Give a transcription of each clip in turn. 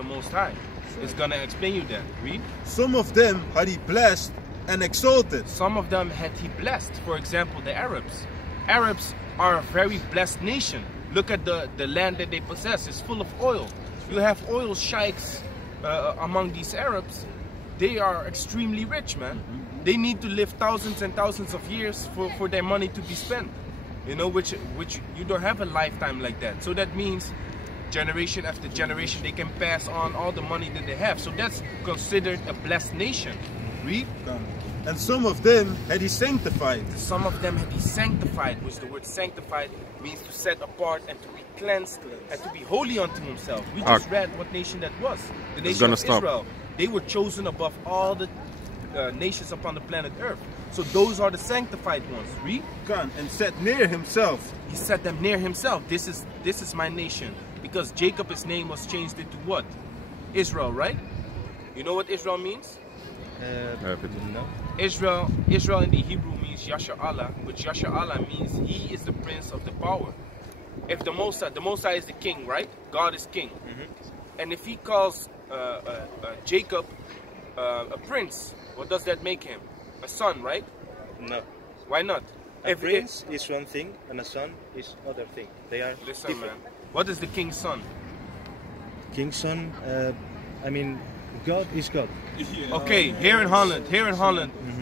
the Most High. It's gonna explain you that. Read. Some of them had he blessed and exalted. Some of them had he blessed. For example, the Arabs. Arabs are a very blessed nation. Look at the land that they possess. It's full of oil. You have oil sheikhs among these Arabs. They are extremely rich, man. They need to live thousands and thousands of years for their money to be spent. You know, which you don't have a lifetime like that. So that means generation after generation they can pass on all the money that they have. So that's considered a blessed nation. Read. And some of them had he sanctified. Some of them had he sanctified, which the word sanctified means to set apart and to be cleansed and to be holy unto himself. We just read what nation that was. The nation of Israel. They were chosen above all the nations upon the planet Earth. So those are the sanctified ones. Read. And set near himself. He set them near himself. This is my nation. Because Jacob, his name was changed into what? Israel, right? You know what Israel means? No. Israel in the Hebrew means Yasha Allah, which Yasha Allah means he is the prince of the power. If the Most High is the king, right? God is king. And if he calls Jacob a prince, what does that make him? A son, right? No. Why not? A prince is one thing and a son is other thing. They are different. Man. What is the king's son? King's son, I mean, God is God. Okay, here in Holland,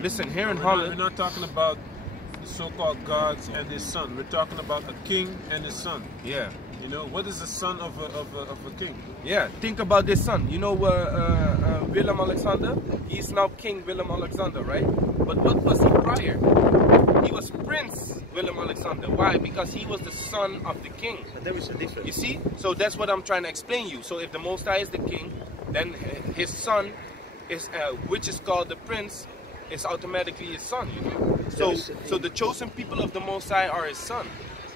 listen, here in Holland. We're not talking about the so-called gods and his son. We're talking about a king and his son. Yeah. You know, what is the son of a king? Yeah, think about this son. You know Willem Alexander? He is now King Willem Alexander, right? But what was he prior? He was Prince Willem Alexander. Why? Because he was the son of the king. But there is a difference. You see? So that's what I'm trying to explain you. So if the Most High is the king, then his son, is which is called the prince, is automatically his son, you know? So the chosen people of the Most High are his son.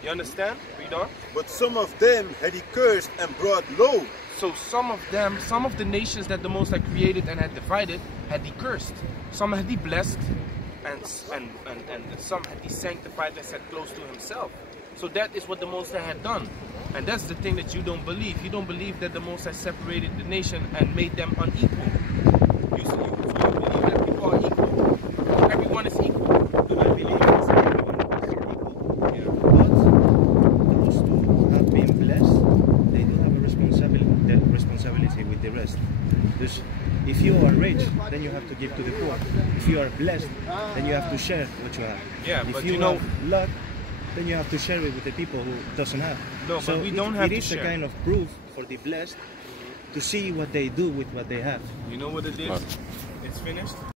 You understand? Read on. But some of them had he cursed and brought low. So some of the nations that the Most High created and had divided, had he cursed. Some had he blessed, and some had he sanctified and set close to himself. So that is what the Most High had done. And that's the thing that you don't believe. You don't believe that the Most High separated the nation and made them unequal. You believe that people are equal. Everyone is equal. Do I believe that everyone is equal? Yeah. But those who have been blessed, they do have a responsibility with the rest. Because if you are rich, then you have to give to the poor. If you are blessed, then you have to share what you have. Yeah, if but you have luck, then you have to share it with the people who doesn't have. No, so but we don't have to share. It is a kind of proof for the blessed to see what they do with what they have. You know what it is? It's finished.